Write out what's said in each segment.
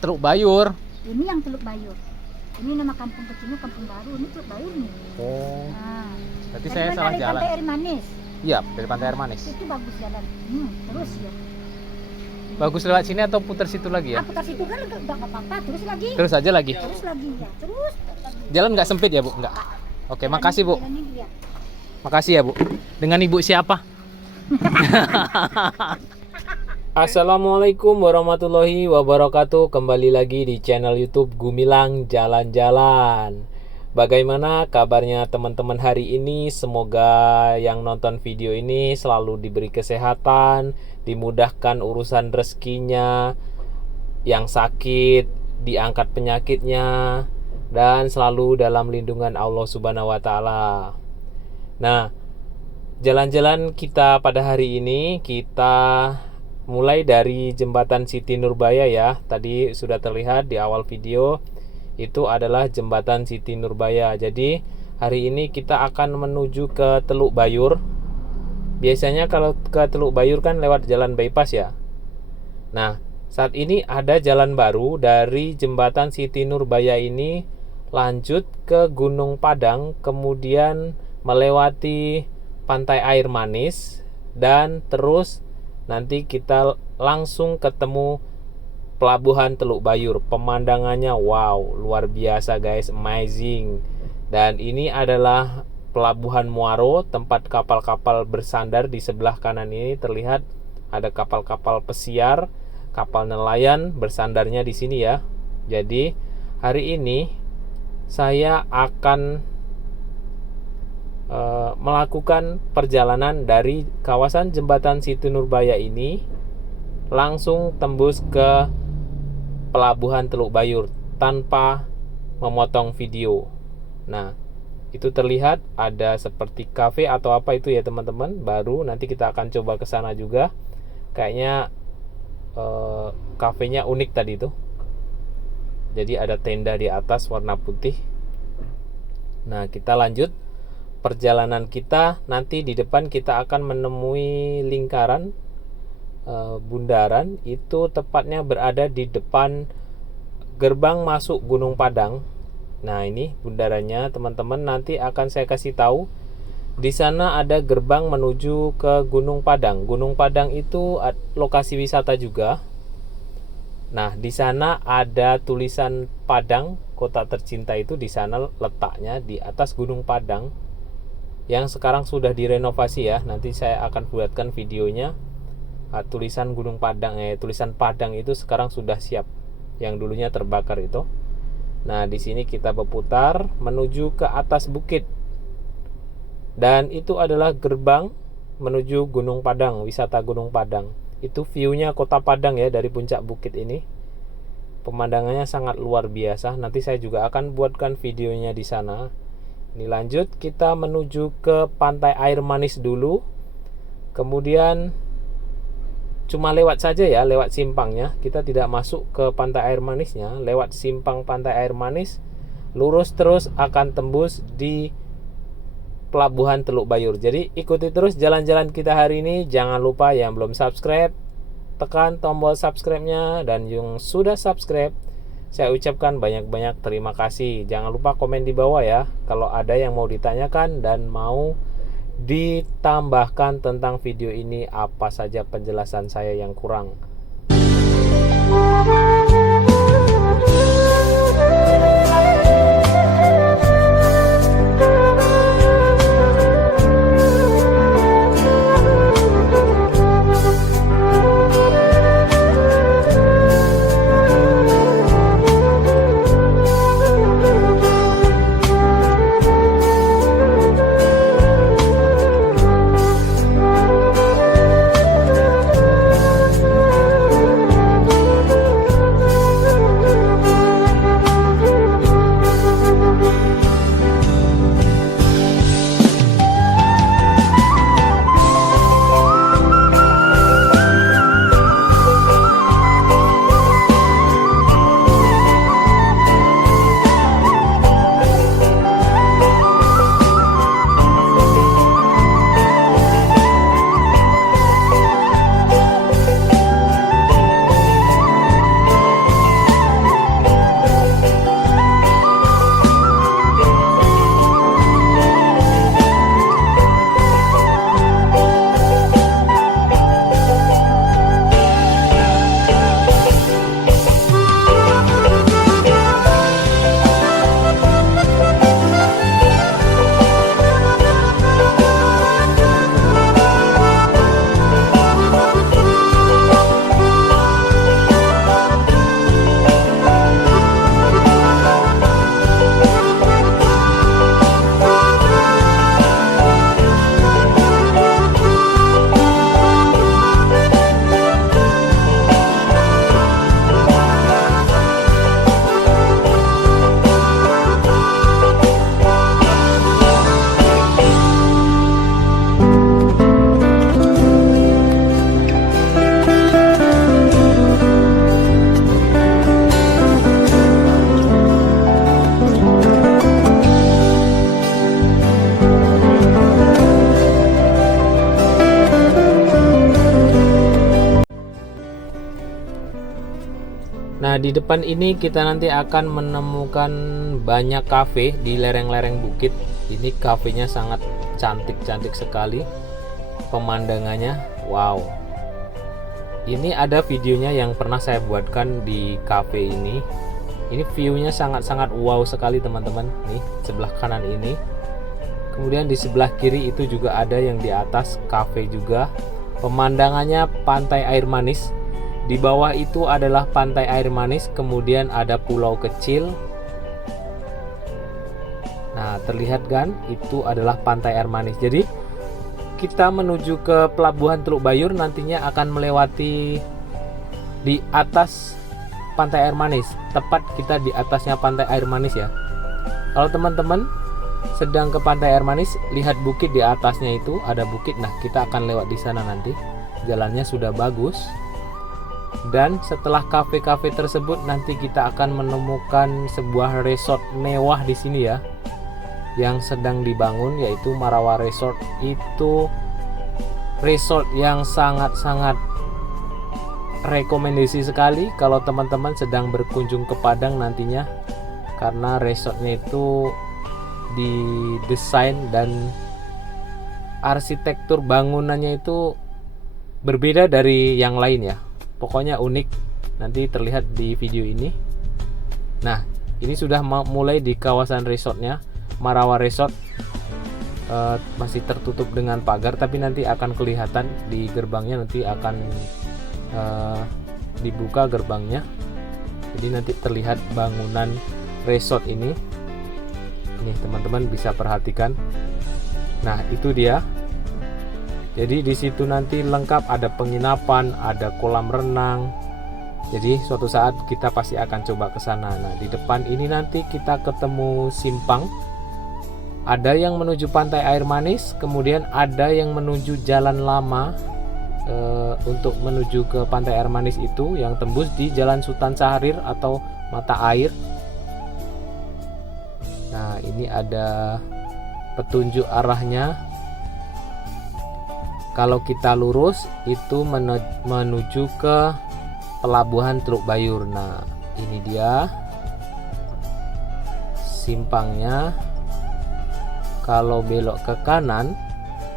Teluk Bayur. Ini yang Teluk Bayur. Ini nama kampung kecilnya Kampung Baru. Ini Teluk Bayur nih. Oh, Nah, berarti dari saya mana? salah Dari jalan. Pantai Air Manis. Iya, dari Pantai Air Manis. Itu bagus jalan. Terus ya. Bagus lewat sini atau putar situ lagi ya? Aku kasih itu kan enggak apa-apa. Terus lagi. Terus aja lagi. Terus lagi ya. Terus lagi. Jalan nggak sempit ya, Bu? Nggak. Oke, makasih, Bu. Jalannya dia. Makasih ya, Bu. Dengan Ibu siapa? Assalamualaikum warahmatullahi wabarakatuh. Kembali lagi di channel YouTube Gumilang Jalan-Jalan. Bagaimana kabarnya teman-teman hari ini? Semoga yang nonton video ini selalu diberi kesehatan, dimudahkan urusan rezekinya, yang sakit diangkat penyakitnya, dan selalu dalam lindungan Allah Subhanahu wa Ta'ala. Nah, jalan-jalan kita pada hari ini kita mulai dari jembatan Siti Nurbaya ya. Tadi sudah terlihat di awal video, itu adalah jembatan Siti Nurbaya. Jadi hari ini kita akan menuju ke Teluk Bayur. Biasanya kalau ke Teluk Bayur kan lewat jalan bypass ya. Nah, saat ini ada jalan baru dari jembatan Siti Nurbaya ini lanjut ke Gunung Padang, kemudian melewati Pantai Air Manis, dan terus nanti kita langsung ketemu Pelabuhan Teluk Bayur. Pemandangannya wow, luar biasa guys, amazing. Dan ini adalah Pelabuhan Muaro, tempat kapal-kapal bersandar. Di sebelah kanan ini terlihat ada kapal-kapal pesiar, kapal nelayan bersandarnya di sini ya. Jadi hari ini saya akan melakukan perjalanan dari kawasan jembatan Siti Nurbaya ini langsung tembus ke Pelabuhan Teluk Bayur tanpa memotong video. Nah, itu terlihat ada seperti kafe atau apa itu ya teman-teman, baru nanti kita akan coba ke sana juga. Kayaknya kafenya unik tadi itu. Jadi ada tenda di atas warna putih. Nah, kita lanjut perjalanan kita. Nanti di depan kita akan menemui lingkaran bundaran, itu tepatnya berada di depan gerbang masuk Gunung Padang. Nah, ini bundarannya teman-teman, nanti akan saya kasih tahu. Di sana ada gerbang menuju ke Gunung Padang. Gunung Padang itu lokasi wisata juga. Nah, di sana ada tulisan Padang, kota tercinta, itu di sana letaknya di atas Gunung Padang yang sekarang sudah direnovasi ya. Nanti saya akan buatkan videonya. Tulisan Gunung Padang, tulisan Padang itu sekarang sudah siap, yang dulunya terbakar itu. Nah, di sini kita berputar menuju ke atas bukit. Dan itu adalah gerbang menuju Gunung Padang, wisata Gunung Padang. Itu view-nya kota Padang ya dari puncak bukit ini. Pemandangannya sangat luar biasa. Nanti saya juga akan buatkan videonya di sana. Ini lanjut kita menuju ke Pantai Air Manis dulu. Kemudian cuma lewat saja ya, lewat simpangnya. Kita tidak masuk ke Pantai Air Manisnya, lewat simpang Pantai Air Manis, lurus terus akan tembus di Pelabuhan Teluk Bayur. Jadi ikuti terus jalan-jalan kita hari ini. Jangan lupa yang belum subscribe, tekan tombol subscribe-nya, dan yang sudah subscribe, saya ucapkan banyak-banyak terima kasih. Jangan lupa komen di bawah ya kalau ada yang mau ditanyakan dan mau ditambahkan tentang video ini, apa saja penjelasan saya yang kurang. Nah, di depan ini kita nanti akan menemukan banyak kafe di lereng-lereng bukit. Ini kafenya sangat cantik-cantik sekali. Pemandangannya, wow. Ini ada videonya yang pernah saya buatkan di kafe ini. Ini view-nya sangat-sangat wow sekali teman-teman. Nih, sebelah kanan ini. Kemudian di sebelah kiri itu juga ada yang di atas kafe juga. Pemandangannya pantai air manis. Di bawah itu adalah pantai air manis, kemudian ada pulau kecil. Nah, terlihat kan? Itu adalah pantai air manis. Jadi, kita menuju ke pelabuhan Teluk Bayur nantinya akan melewati di atas pantai air manis. Tepat kita di atasnya pantai air manis ya. Kalau teman-teman sedang ke pantai air manis, lihat bukit di atasnya itu ada bukit. Nah, kita akan lewat di sana nanti. Jalannya sudah bagus. Dan setelah kafe-kafe tersebut nanti kita akan menemukan sebuah resort mewah di sini ya, yang sedang dibangun, yaitu Marawa Resort. Itu resort yang sangat-sangat rekomendasi sekali kalau teman-teman sedang berkunjung ke Padang nantinya, karena resortnya itu didesain dan arsitektur bangunannya itu berbeda dari yang lain ya. Pokoknya unik, nanti terlihat di video ini. Nah, ini sudah mulai di kawasan resortnya, Marawa Resort. Masih tertutup dengan pagar, tapi nanti akan kelihatan di gerbangnya, nanti akan dibuka gerbangnya. Jadi nanti terlihat bangunan resort ini. Ini teman-teman bisa perhatikan. Nah, itu dia. Jadi di situ nanti lengkap, ada penginapan, ada kolam renang. Jadi suatu saat kita pasti akan coba ke sana. Nah, di depan ini nanti kita ketemu simpang. Ada yang menuju pantai air manis, kemudian ada yang menuju jalan lama untuk menuju ke pantai air manis itu yang tembus di Jalan Sultan Syahrir atau mata air. Nah, ini ada petunjuk arahnya. Kalau kita lurus itu menuju ke pelabuhan Teluk Bayur. Nah, ini dia simpangnya. Kalau belok ke kanan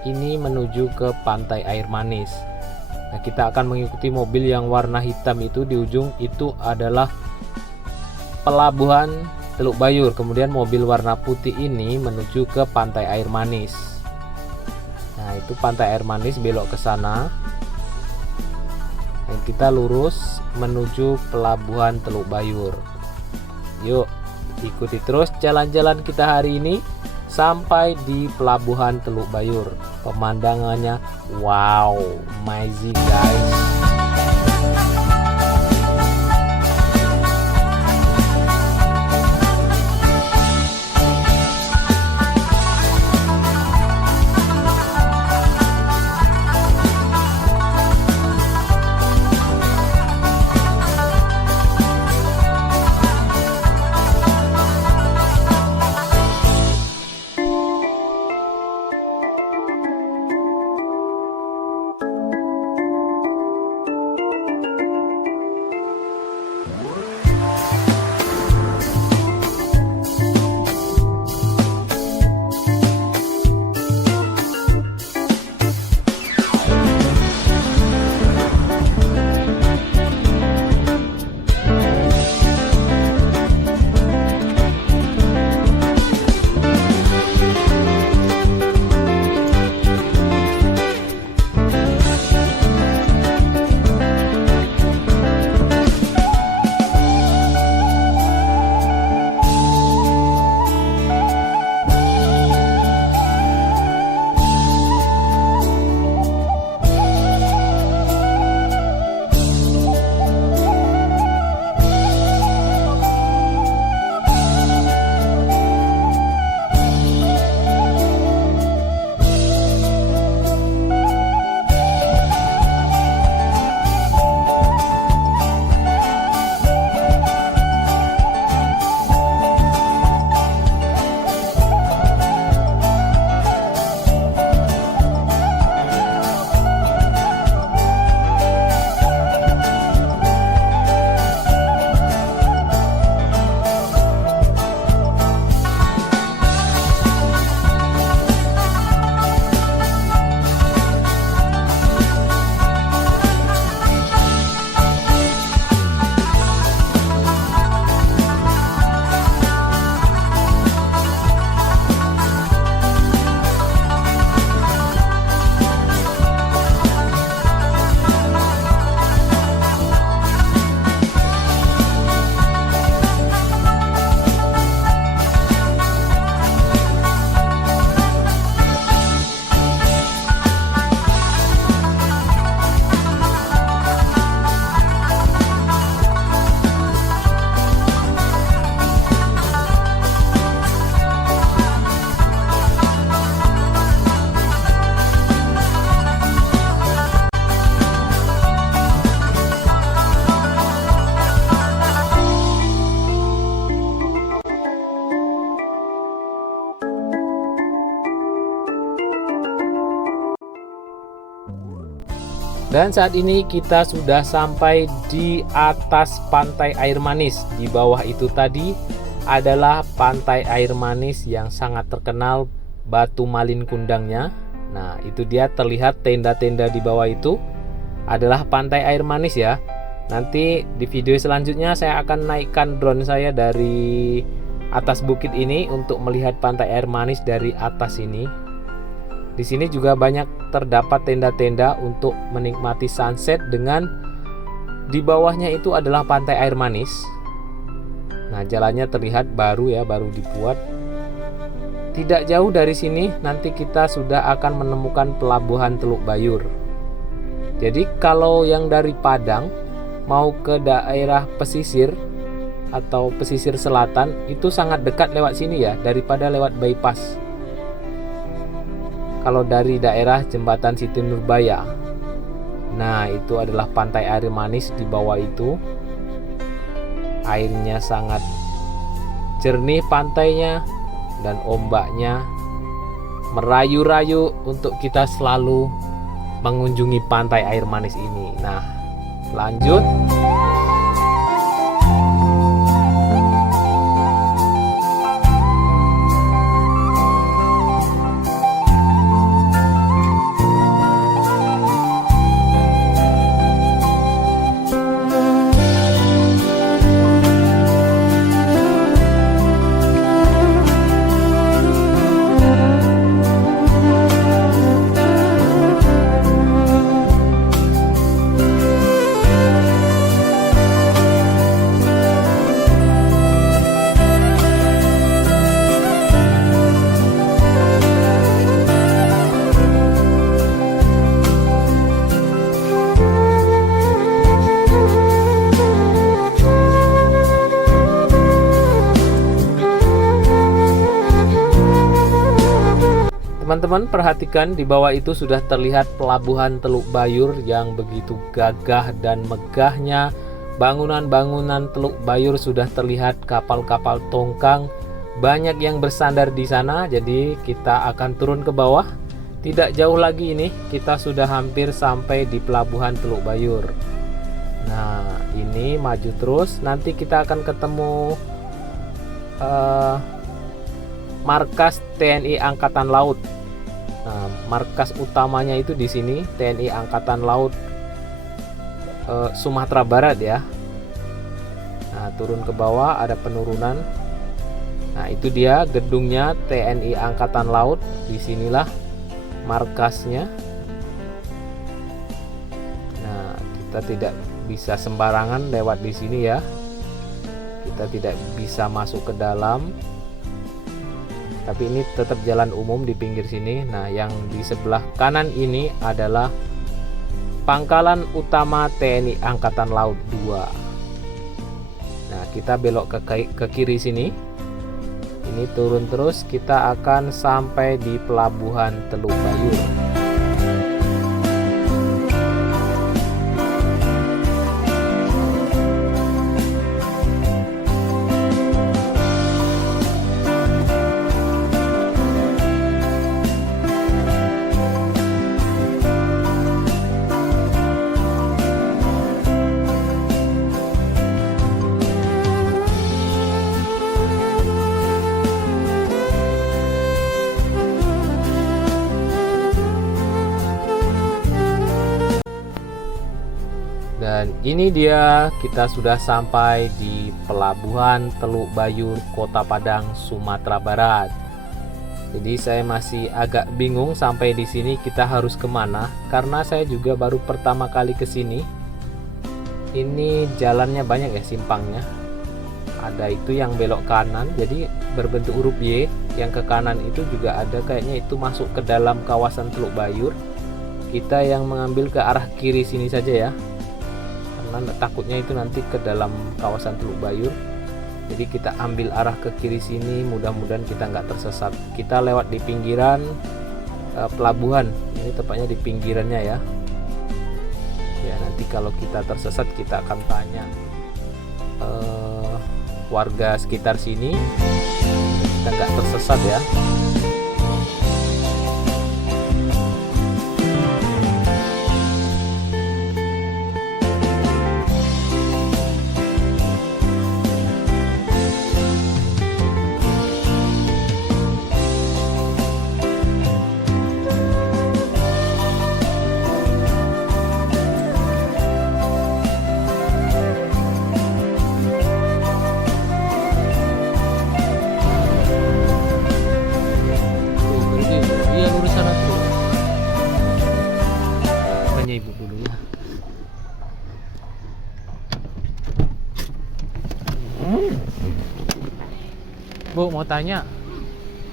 ini menuju ke pantai air manis. Nah, kita akan mengikuti mobil yang warna hitam itu. Di ujung itu adalah pelabuhan Teluk Bayur. Kemudian mobil warna putih ini menuju ke pantai air manis. Nah, itu pantai air manis, belok ke sana. Dan kita lurus menuju pelabuhan Teluk Bayur. Yuk, ikuti terus jalan-jalan kita hari ini sampai di pelabuhan Teluk Bayur. Pemandangannya wow, amazing guys. Dan saat ini kita sudah sampai di atas pantai air manis. Di bawah itu tadi adalah pantai air manis yang sangat terkenal, Batu Malin Kundangnya. Nah, itu dia terlihat tenda-tenda di bawah itu adalah pantai air manis ya. Nanti di video selanjutnya saya akan naikkan drone saya dari atas bukit ini untuk melihat pantai air manis dari atas ini. Di sini juga banyak terdapat tenda-tenda untuk menikmati sunset dengan di bawahnya itu adalah pantai air manis. Nah, jalannya terlihat baru ya, baru dibuat. Tidak jauh dari sini nanti kita sudah akan menemukan pelabuhan Teluk Bayur. Jadi kalau yang dari Padang mau ke daerah pesisir atau pesisir selatan itu sangat dekat lewat sini ya, daripada lewat bypass. Kalau dari daerah Jembatan Siti Nurbaya, nah itu adalah pantai air manis di bawah itu. Airnya sangat jernih pantainya, dan ombaknya merayu-rayu untuk kita selalu mengunjungi pantai air manis ini. Nah, lanjut. Teman-teman perhatikan di bawah itu sudah terlihat pelabuhan Teluk Bayur yang begitu gagah dan megahnya. Bangunan-bangunan Teluk Bayur sudah terlihat, kapal-kapal tongkang banyak yang bersandar di sana. Jadi kita akan turun ke bawah. Tidak jauh lagi ini kita sudah hampir sampai di pelabuhan Teluk Bayur. Nah, ini maju terus, nanti kita akan ketemu markas TNI Angkatan Laut. Nah, markas utamanya itu di sini, TNI Angkatan Laut Sumatera Barat ya. Nah, turun ke bawah ada penurunan. Nah, itu dia gedungnya TNI Angkatan Laut. Disinilah markasnya. Nah, kita tidak bisa sembarangan lewat di sini ya. Kita tidak bisa masuk ke dalam. Tapi ini tetap jalan umum di pinggir sini. Nah, yang di sebelah kanan ini adalah pangkalan utama TNI Angkatan Laut 2. Nah, kita belok ke kiri sini. Ini turun terus, kita akan sampai di pelabuhan Teluk Bayur. Dan ini dia, kita sudah sampai di pelabuhan Teluk Bayur, Kota Padang, Sumatera Barat. Jadi saya masih agak bingung sampai di sini kita harus kemana, karena saya juga baru pertama kali ke sini. Ini jalannya banyak ya, simpangnya. Ada itu yang belok kanan, jadi berbentuk huruf Y. Yang ke kanan itu juga ada, kayaknya itu masuk ke dalam kawasan Teluk Bayur. Kita yang mengambil ke arah kiri sini saja ya, karena takutnya itu nanti ke dalam kawasan Teluk Bayur. Jadi kita ambil arah ke kiri sini, mudah-mudahan kita nggak tersesat. Kita lewat di pinggiran pelabuhan, ini tepatnya di pinggirannya ya. Ya, nanti kalau kita tersesat kita akan tanya warga sekitar sini, kita nggak tersesat ya. Bu, mau tanya.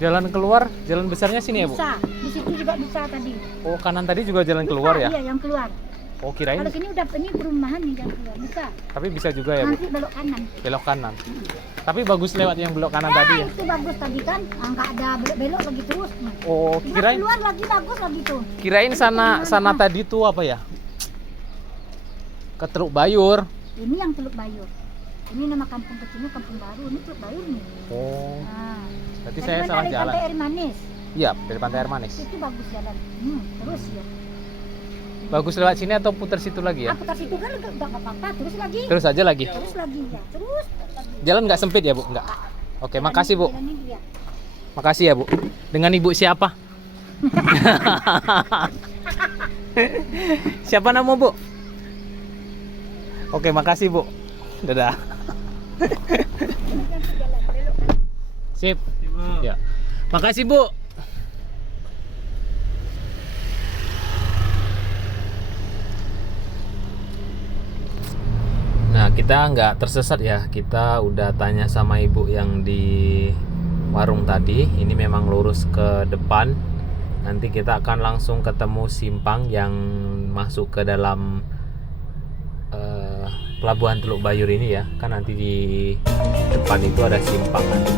Jalan keluar, jalan besarnya sini ya, Bu? Bisa, di situ juga bisa tadi. Oh, kanan tadi juga jalan keluar ya? Iya, yang keluar. Oh, kirain. Kalau sini udah ini perumahan nih jalan keluar, bisa. Tapi bisa juga ya, Bu? Nanti belok kanan. Belok kanan. Tapi bagus lewat yang belok kanan Ya, tadi ya? itu bagus tadi kan, nggak ada belok-belok lagi terus. Oh, Cuma kirain keluar lagi bagus lagi tuh. kirain sana tadi tuh apa ya? Ke Teluk Bayur. Ini yang Teluk Bayur. Ini nama kampung kecilnya Kampung Baru. Ini Teluk Bayur nih. Oh, Nah, berarti tadi saya kan salah dari jalan. Pantai Air Manis. Iya, dari Pantai Air Manis. Itu bagus jalan. Terus ya. Bagus lewat sini atau putar situ lagi ya? Apa situ kan nggak apa-apa. Terus lagi. Terus aja lagi. Terus lagi ya. Terus. Jalan nggak sempit ya, Bu? Nggak. Oke, makasih, Bu. Jalannya dia. Makasih ya, Bu. Dengan Ibu siapa? Siapa nama, Bu? Oke, makasih, Bu. Dadah. Sip. Ya. Makasih, Bu. Nah, kita nggak tersesat ya. Kita udah tanya sama ibu yang di warung tadi. Ini memang lurus ke depan. Nanti kita akan langsung ketemu simpang yang masuk ke dalam pelabuhan Teluk Bayur ini ya. Kan nanti di depan itu ada simpang nanti.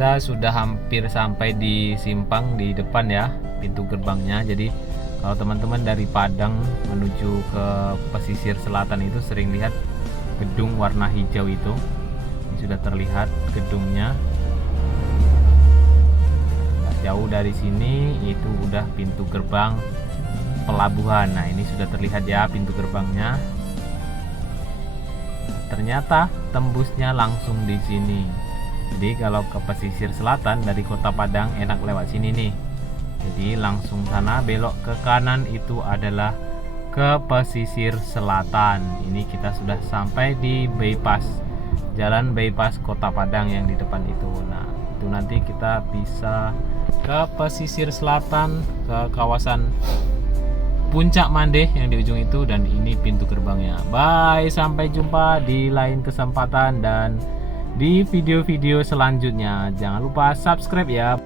Kita sudah hampir sampai di simpang di depan ya, pintu gerbangnya. Jadi kalau teman-teman dari Padang menuju ke pesisir selatan itu sering lihat gedung warna hijau itu. Ini sudah terlihat gedungnya. Nggak jauh dari sini itu udah pintu gerbang pelabuhan. Nah, ini sudah terlihat ya pintu gerbangnya. Ternyata tembusnya langsung di sini. Jadi kalau ke pesisir selatan dari Kota Padang enak lewat sini nih. Jadi langsung sana, belok ke kanan itu adalah ke pesisir selatan. Ini kita sudah sampai di bypass, jalan bypass Kota Padang yang di depan itu. Nah, itu nanti kita bisa ke pesisir selatan, ke kawasan Puncak Mandeh yang di ujung itu, dan ini pintu gerbangnya. Bye, sampai jumpa di lain kesempatan dan di video-video selanjutnya. Jangan lupa subscribe ya.